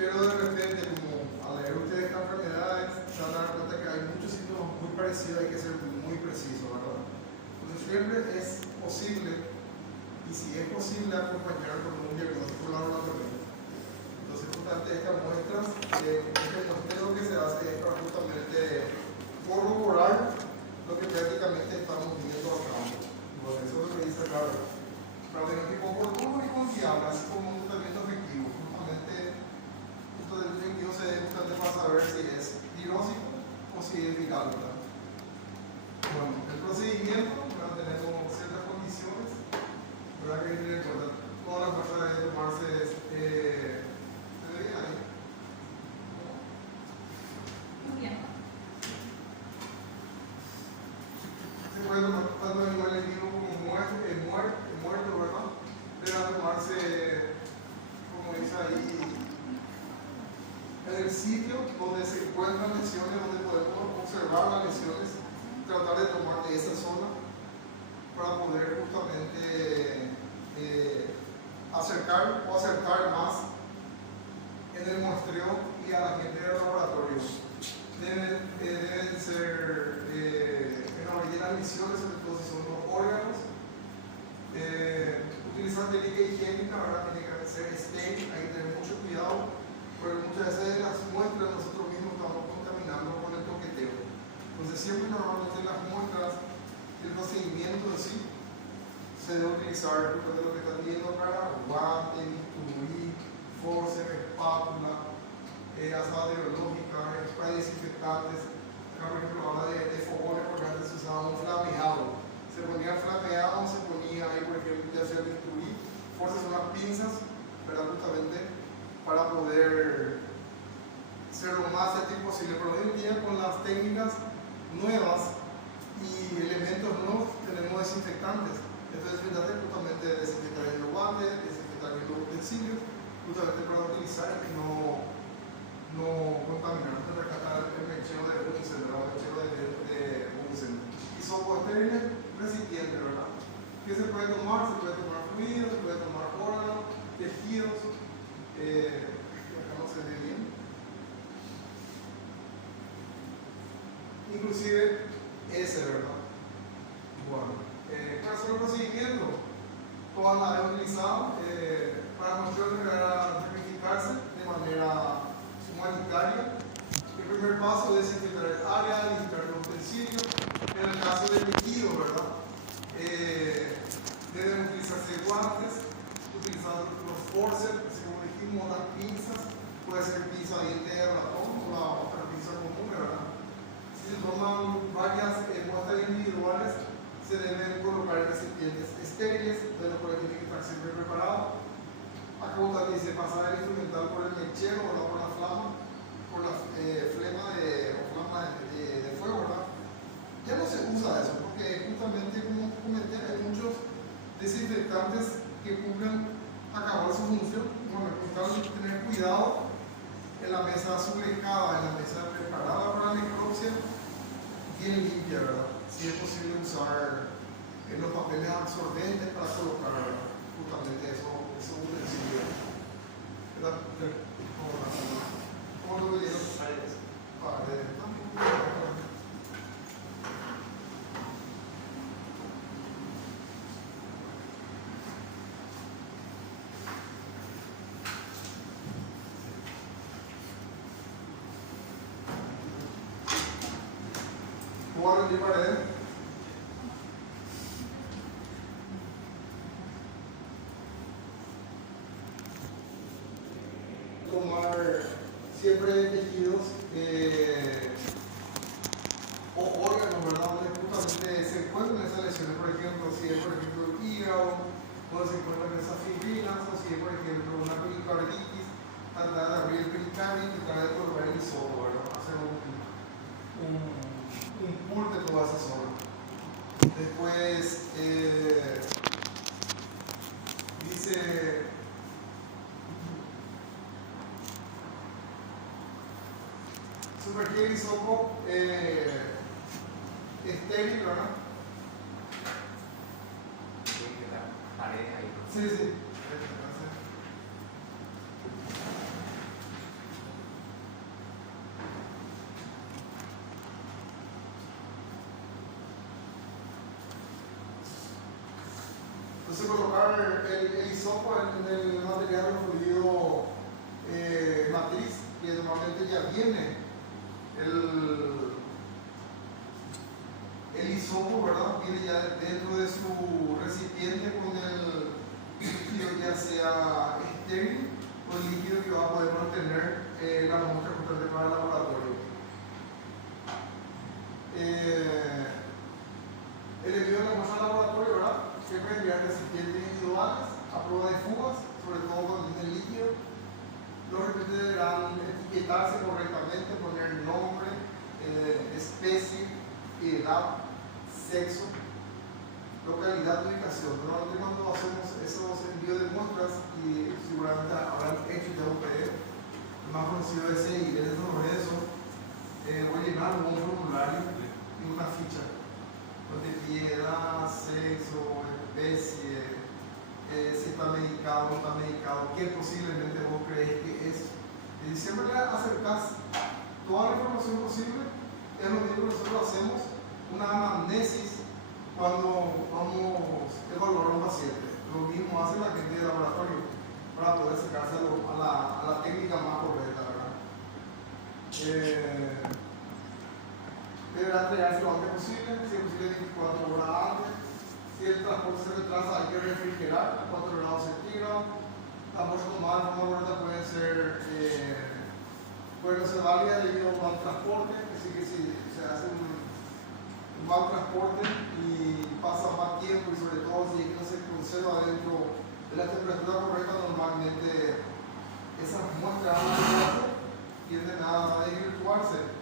pero de repente, como al leer ustedes estas enfermedades, se van a dar cuenta que hay muchos síntomas muy parecidos, hay que ser muy preciso, ¿verdad? Entonces siempre es posible, y si es posible, acompañar con un diagnóstico laboratorio. Entonces justamente estas muestras, este muestreo que se hace es para justamente corroborar lo que prácticamente estamos viendo acá. Bueno, eso es lo que dice acá, ¿verdad? Para diagnóstico oportuno y confiable, así como un tratamiento efectivo. Justamente el efectivo se debe justamente para saber si es virósico o si es viral, ¿verdad? Bueno, el procedimiento, ¿verdad? Tenemos ciertas condiciones, ¿verdad? Que hay que recordar. Todas las muestras deben tomarse, ¿se veía ahí? Muy bien. Se puede tomar tanto animales vivos como muertos, ¿verdad? Deben tomarse, como dice ahí, en el sitio donde se encuentran lesiones, donde podemos observar las lesiones, tratar de tomar de esa zona para poder justamente acercar o acertar más en el muestreo y a la gente del laboratorio. Deben ser en la mayoría de las lesiones, sobre todo si son los órganos. Utilizar técnica higiénica, ¿verdad? Tiene que ser estéril, hay que tener mucho cuidado, porque muchas veces las muestras nosotros mismos estamos contaminando con el toqueteo. Entonces siempre normalmente las muestras, el procedimiento en sí, se debe utilizar lo que están viendo acá: guante, bisturí, forceps, espátula, asada biológica, spray desinfectantes. Acá por ejemplo habla de fogones, porque antes se usaba un flameado. Se ponía flameado, se ponía ahí por ejemplo ya sea bisturí, forceps son unas pinzas, ¿verdad? Justamente para poder ser lo más ético posible. Pero hoy en día con las técnicas nuevas y elementos nuevos tenemos desinfectantes. Entonces justamente desinfectar el guante, desinfectar los utensilios, justamente para utilizar y no contaminar, no rescatar el mechero de Bunsen, ¿verdad? El mechero de Bunsen. Y sopo estériles, recipientes, ¿verdad? ¿Qué se puede tomar? Se puede tomar fluidos, se puede tomar órganos, tejidos. Acá no se ve bien. Inclusive ese, ¿verdad? Bueno, ¿cuál es el procedimiento? Todas las he utilizado para mostrar verificarse de manera humanitaria. El primer paso es desinfectar el área, limpiar los utensilios. En el caso del líquido, ¿verdad? Deben utilizarse guantes, utilizar los forceps, como dijimos, las pinzas. Puede ser pinza de diente de ratón o la otra pinza común, ¿verdad? Si se toman varias muestras individuales, se deben colocar en recipientes estériles, de los cuales tiene que estar siempre preparado. Acá también dice pasar el instrumental por el mechero, ¿verdad? Por la flama, por la flema de fuego, ¿verdad? Ya no se usa eso, porque justamente, como comenté, hay muchos desinfectantes que cumplen acabar su función. Bueno, hay que tener cuidado en la mesa sublejada, en la mesa preparada para la necropsia, bien limpia, ¿verdad? Si es posible usar los papeles absorbentes para colocar, ¿verdad? Justamente esos utensilios, ¿verdad? ¿Cómo lo veían? Paredes. ¿Cómo va a rendir paredes? Tomar siempre tejidos o órganos, ¿verdad? Donde justamente se encuentran esas lesiones, por ejemplo, si es por ejemplo el hígado, donde se encuentran esas fibrinas, o si es por ejemplo una pericarditis, tratar de abrir el pericardio y tratar de colocar el hisopo, ¿verdad? Hacer un pool de toda esa zona. Después dice sumergir el hisopo estéril, ¿verdad? Sí, sí. usar el hisopo en el material fluido matriz, que normalmente ya viene el hisopo, ¿verdad? Viene ya dentro de su recipiente con el líquido, ya sea estéril o el líquido que va a poder mantener la muestra constante para el laboratorio. El envío de la muestra al laboratorio, ¿verdad? Siempre enviar recipientes individuales a prueba de fugas, sobre todo cuando tiene líquido. Los recipientes deberán etiquetarse correctamente, poner nombre, especie, edad, sexo, localidad, ubicación. Normalmente cuando hacemos esos envíos de muestras, y seguramente habrán hecho ya ustedes, el más conocido es CI, desde eso, voy a llenar un formulario y una ficha donde pide edad, sexo, especie, si está medicado o no está medicado, qué posiblemente vos crees que es. Y siempre le acercás toda la información posible. Es lo mismo que nosotros hacemos una anamnesis cuando vamos a evaluar a un paciente. Lo mismo hace la gente de laboratorio para poder acercarse a la técnica más correcta, ¿verdad? Deberá entregarse lo antes posible, si es posible 24 horas antes. Si el transporte se retrasa, hay que refrigerar a 4 grados centígrados. La muestra tomada de forma correcta puede no ser válida debido a un mal transporte, así que si se hace un mal transporte y pasa más tiempo, y sobre todo si no se conserva dentro de la temperatura correcta, normalmente esas muestras tienden a desvirtuarse.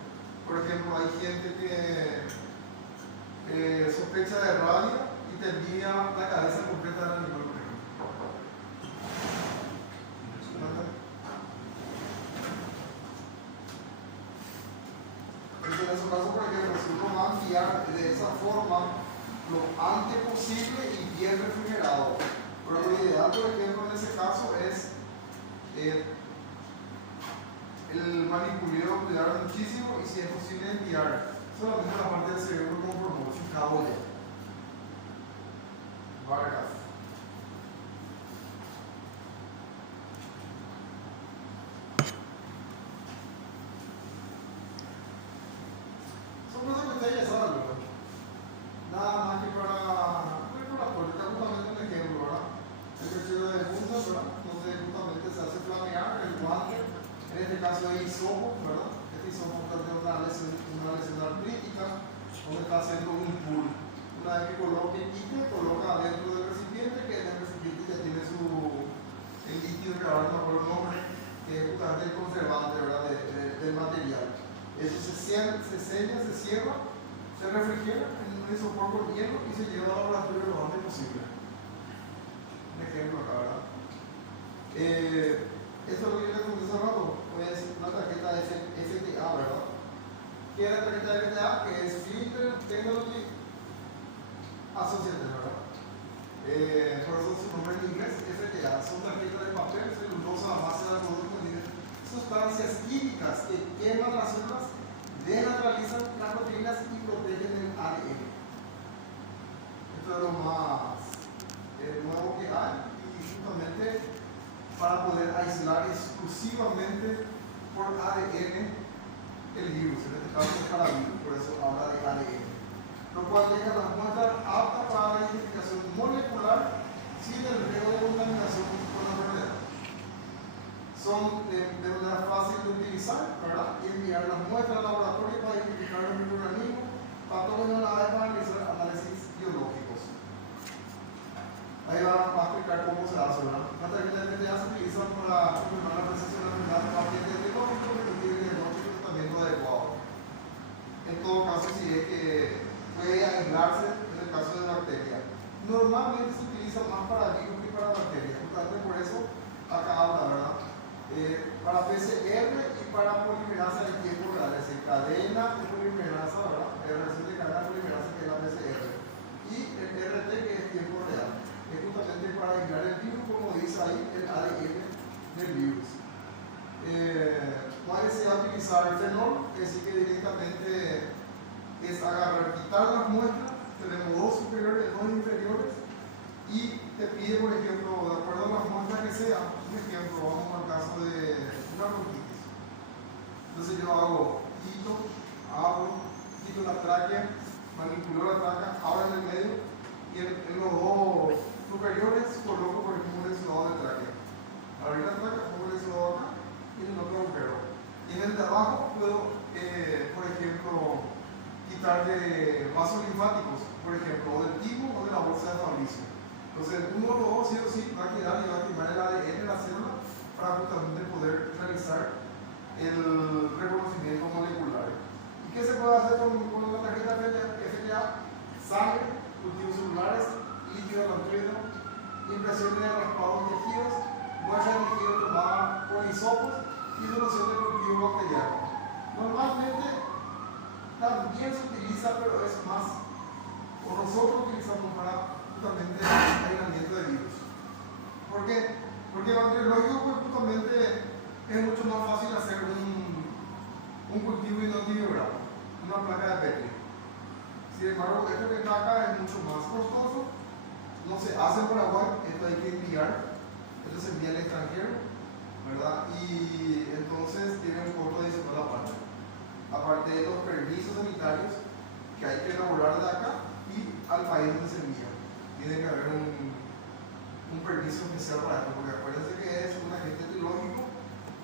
Por ejemplo, hay gente que sospecha de rabia y te envía la cabeza completa del animal. Entonces, en esos casos, por ejemplo, si uno va a enviar de esa forma lo antes posible y bien refrigerado. Pero lo ideal, por ejemplo, en ese caso es el manipulero cuidar muchísimo y si es posible enviar solamente la parte del cerebro como pronostificado ya. Vargas. Son cosas que ustedes ya saben, ¿verdad? Nada más que para justamente un ejemplo, ¿verdad? El cuchillo de punta, ¿verdad? Donde justamente se hace flamear el guante. En este caso es hisopo, ¿verdad? Este hisopo está teniendo una lesión artrítica, donde está haciendo un pull. Una vez que coloca dentro del recipiente, que en el recipiente ya tiene el líquido, que ahora no me acuerdo el nombre, que es justamente el conservante, ¿verdad? Del material. Eso se sella, se cierra, se refrigera en un isopor con hielo y se lleva al laboratorio lo antes posible. Un ejemplo acá, ¿verdad? Esto es lo que yo les conté hace rato, pues una tarjeta FTA, ¿verdad? ¿Qué es la tarjeta FTA? Que es Filter Technology Associated, ¿verdad? Por eso su nombre en inglés, FTA. Son tarjetas de papel, celulosa, base de algodón, sustancias químicas que queman las células, desnaturalizan las proteínas y protegen el ADN. Esto es lo más nuevo que hay, y justamente para poder aislar exclusivamente por ADN el virus, en este caso es para virus, por eso habla de ADN, lo cual deja las muestras aptas para la identificación molecular sin el riesgo de contaminación con la enfermedad. Son de manera fácil de utilizar, ¿verdad? Y enviar las muestras al laboratorio para identificar el microorganismo, patógenos, para realizar análisis biológicos. Ahí va a explicar cómo se hace, ¿verdad? Las tarjetas de FTA se utilizan para confirmar la presencia de una enfermedad de paciente biológico que requiere diagnóstico y tratamiento adecuado. En todo caso, si es que puede aislarse en el caso de bacteria. Normalmente se utiliza más para virus que para bacterias. Justamente por eso acá habla, ¿verdad? Para PCR y para polimerasa en tiempo real, es decir, cadena de polimerasa, ¿verdad? Reacción de cadena de polimerasa, que es la PCR, y el RT, que es tiempo real. Es justamente para aislar el virus, como dice ahí, el ADN del virus. No hay necesidad de utilizar el fenol, que sí que directamente es agarrar, quitar las muestras, tenemos dos superiores y dos inferiores, y te pide, por ejemplo, de acuerdo a las muestras que sea, un ejemplo, vamos al caso de una bronquitis. Entonces yo quito la tráquea, manipulo la tráquea, abro en el medio y en los dos superiores coloco, por ejemplo, un exudado de tráquea. Abrir la tráquea, pongo el exudado acá y en el otro agujero. Y en el de abajo puedo, por ejemplo, quitar de vasos linfáticos, por ejemplo, o del timo o de la bolsa de Fabricio. Entonces, uno de los dos sí o sí va a quedar y va a quemar el ADN de la célula para justamente poder realizar el reconocimiento molecular. ¿Y qué se puede hacer con la tarjeta FTA? Sangre, cultivos celulares, líquido lantruino, impresión de raspados de tejidos, muestra de tejido tomada con hisopos y solución de cultivo bacteriano. Normalmente también se utiliza, pero es más, o nosotros utilizamos para justamente aislamiento de virus. ¿Por qué? Porque bacteriológico pues, justamente es mucho más fácil hacer un cultivo inotibiograma, una placa de Petri. Sin embargo, esto que está acá es mucho más costoso, no se hace en Paraguay, esto hay que enviar, esto se envía al extranjero, ¿verdad? Y entonces tiene un costo adicional aparte. Aparte de los permisos sanitarios que hay que elaborar de acá y al país donde se envía. Tiene que haber un permiso especial para esto, porque acuérdense que es un agente biológico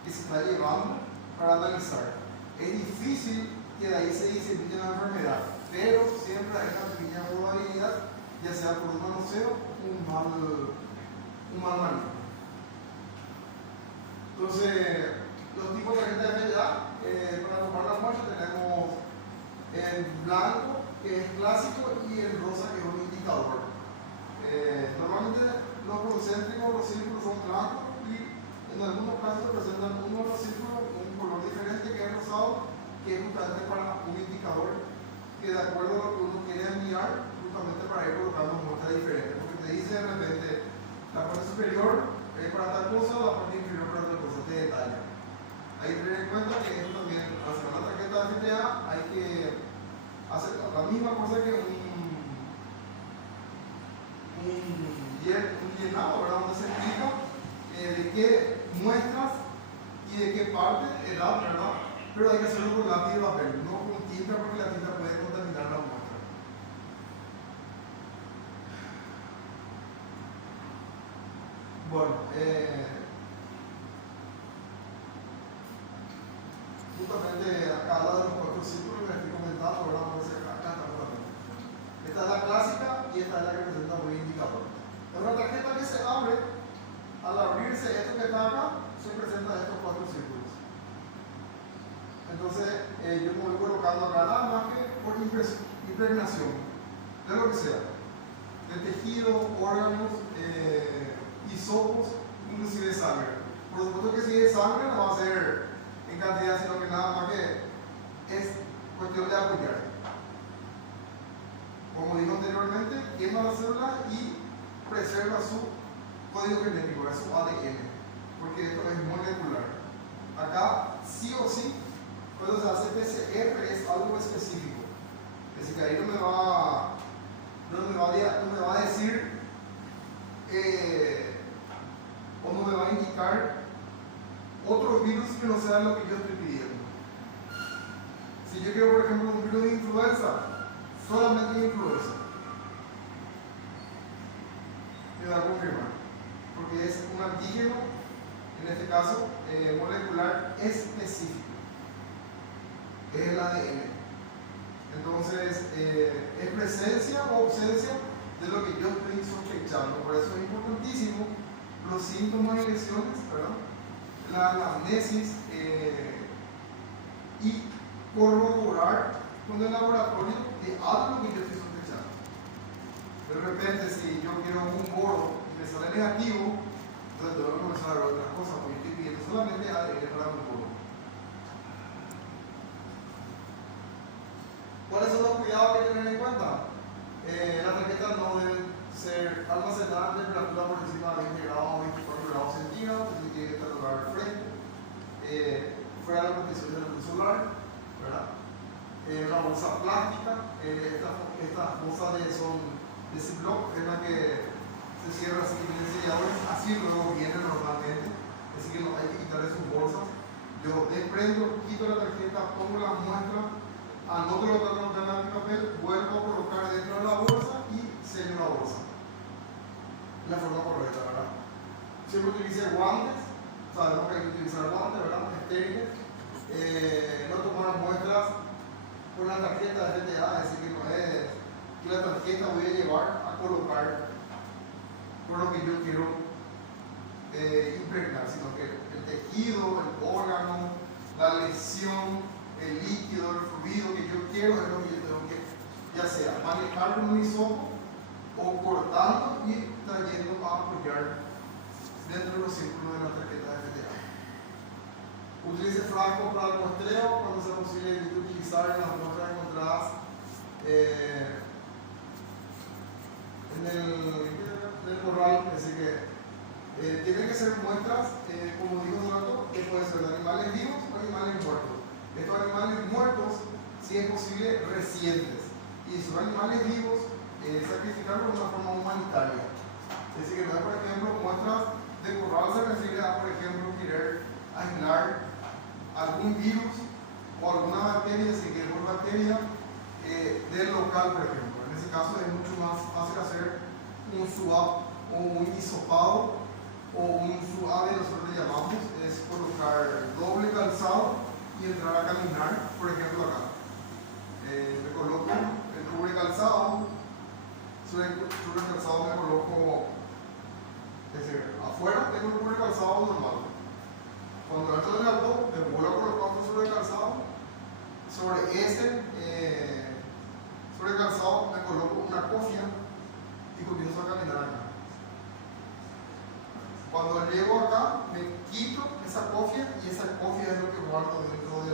que se está llevando para analizar. Es difícil que de ahí se disemine la enfermedad, pero siempre hay una pequeña probabilidad, ya sea por un manoseo o un mal manejo. Entonces, los tipos de tarjeta de FDA, para tomar la muestra tenemos el blanco, que es clásico, y el rosa, que es un indicador. Normalmente los concéntricos, los círculos son blancos y en algunos casos presentan uno de los círculos con un color diferente que es rosado, que es justamente para un indicador que de acuerdo a lo que uno quiere enviar, justamente para ir colocando muestras diferentes, porque te dice de repente la parte superior es para tal cosa, la parte inferior para tal cosa, te detalla. Hay que tener en cuenta que eso también, al hacer una tarjeta de FTA, hay que hacer la misma cosa que un llenado, ¿verdad? Donde se explica de qué muestras y de qué parte, edad, ¿verdad? Pero hay que hacerlo con lápiz de papel, no con tinta, porque la tinta puede contaminar la muestra. Bueno, justamente acá habla de los 4 círculos que les estoy comentando, ¿verdad? Vamos a ver acá está justamente. Esta es la clásica y esta es la que presenta un indicador. Es una tarjeta que se abre, al abrirse esto que está acá, se presenta estos 4 círculos. Entonces, yo me voy colocando acá nada más que por impregnación, de lo que sea, de tejido, órganos, hisopos, inclusive sangre. Por supuesto que si es sangre no va a ser en cantidad, sino que nada más que es cuestión de apoyar. Como dijo anteriormente, quema la célula y preserva su código genético, es su ADN, porque esto es molecular. Acá, sí o sí, cuando se hace PCR es algo específico. Es decir, que ahí no me va a decir o no me va a indicar otros virus que no sean lo que yo estoy pidiendo. Si yo quiero, por ejemplo, un virus de influenza, solamente de influenza, me va a confirmar, porque es un antígeno, en este caso molecular específico, es el ADN. Entonces, es presencia o ausencia de lo que yo estoy sospechando. Por eso es importantísimo los síntomas y lesiones, ¿verdad? La anamnesis y corroborar con el laboratorio de algo que yo estoy sospechando. De repente, si yo quiero un boro y me sale negativo, entonces tengo que comenzar a ver otras cosas, porque estoy pidiendo solamente ADN para un boro. ¿Cuáles son los cuidados que hay que tener en cuenta? Las tarjetas no deben ser almacenadas a temperatura por encima de 20 grados o 24 grados centígrados, es decir, tiene que estar en lugar fresco, fuera de la protección de la luz solar, ¿verdad? La bolsa plástica, estas bolsas son de Ziploc, es la que se cierra así que tiene selladores, así luego viene normalmente, así que no hay que quitarle sus bolsas. Yo desprendo, quito la tarjeta, pongo la muestra, anoto los datos en el papel, vuelvo a colocar dentro de la bolsa y sello la bolsa. La forma correcta, ¿verdad? Siempre utilice guantes, sabemos que hay que utilizar guantes, ¿verdad? Estériles. No tomar muestras con la tarjeta de GTA, es decir, que no es que la tarjeta voy a llevar a colocar por lo que yo quiero impregnar, sino que el tejido, el órgano, la lesión, el líquido, el fluido que yo quiero es lo que yo tengo que, ya sea manejar con un hisopo o cortando y trayendo a apoyar dentro de los círculos de la tarjeta de FDA. Utilice frascos para el muestreo cuando sea posible utilizar las muestras encontradas en el corral, es decir que tienen que ser muestras, como dijo Donato, que pueden ser de animales vivos o animales muertos. Estos animales muertos, si es posible, recientes. Y si son animales vivos, sacrificarlos de una forma humanitaria. Es decir, que no hay, por ejemplo, muestras de corral se refiere a, por ejemplo, querer aislar algún virus o alguna bacteria, si queremos bacteria, del local, por ejemplo. En ese caso es mucho más fácil hacer un swab o un hisopado o un suave, nosotros le llamamos, es colocar doble calzado y entrar a caminar, por ejemplo acá. Me coloco el cubre calzado, sobre el calzado me coloco, es decir, afuera tengo el cubre calzado normal. Cuando entro en el auto, me vuelvo a colocar otro sobre el calzado, sobre el calzado me coloco una cofia y comienzo a caminar acá. Cuando llego acá, me quito esa cofia y esa cofia es lo que guardo dentro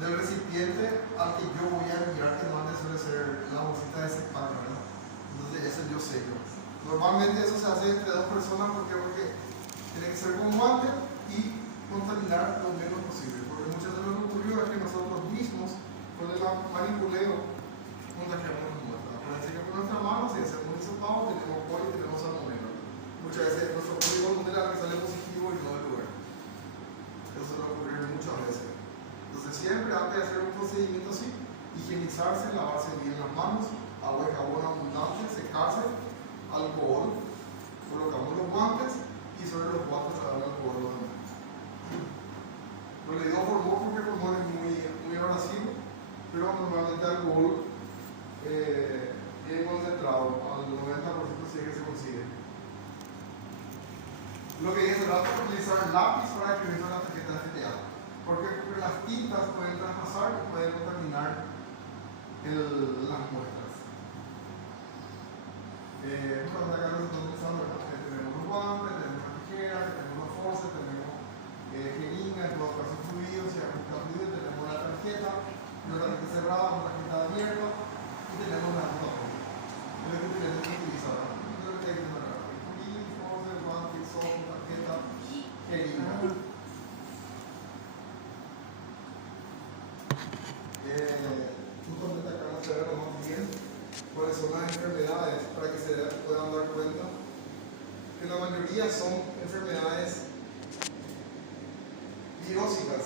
del recipiente al que yo voy a enviar, que normalmente suele ser la bolsita de Ziploc, ¿verdad? Entonces ese yo sello. Normalmente eso se hace entre dos personas porque tiene que ser con guantes y contaminar lo menos posible. Porque muchas veces lo que ocurrió es que nosotros mismos, con el manipuleo, contagiamos las muestras. Por decir que con nuestra mano, si hacemos un hisopado, tenemos pollo y tenemos salmonela. Muchas veces nuestro código numeral que sale positivo y no del lugar. Eso suele ocurrir muchas veces. Entonces siempre antes de hacer un procedimiento así, higienizarse, lavarse bien las manos, agua y jabón abundante, secarse, alcohol, colocamos los guantes y sobre los guantes lavar el alcohol. Lo le digo formol porque formol es muy abrasivo, pero normalmente alcohol bien concentrado, al 90% sí que se consigue. Lo que es rato es utilizar lápiz para escribir en la tarjeta de FDA. Porque las tintas pueden traspasar y pueden contaminar las muestras. Acá nos estamos utilizando, tenemos los guantes, tenemos las tijeras, tenemos los forceps, tenemos jeringas, en todo caso fluidos, si ajusta fluido, tenemos la tarjeta cerrada, una tarjeta abierta y tenemos la ruta propia. Es lo que tenemos que utilizar. Justamente acá vamos a ver más bien cuáles son las enfermedades para que se puedan dar cuenta que la mayoría son enfermedades virósicas.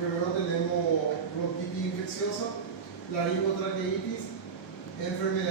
Primero tenemos bronquitis infecciosa, laringotraqueitis, enfermedad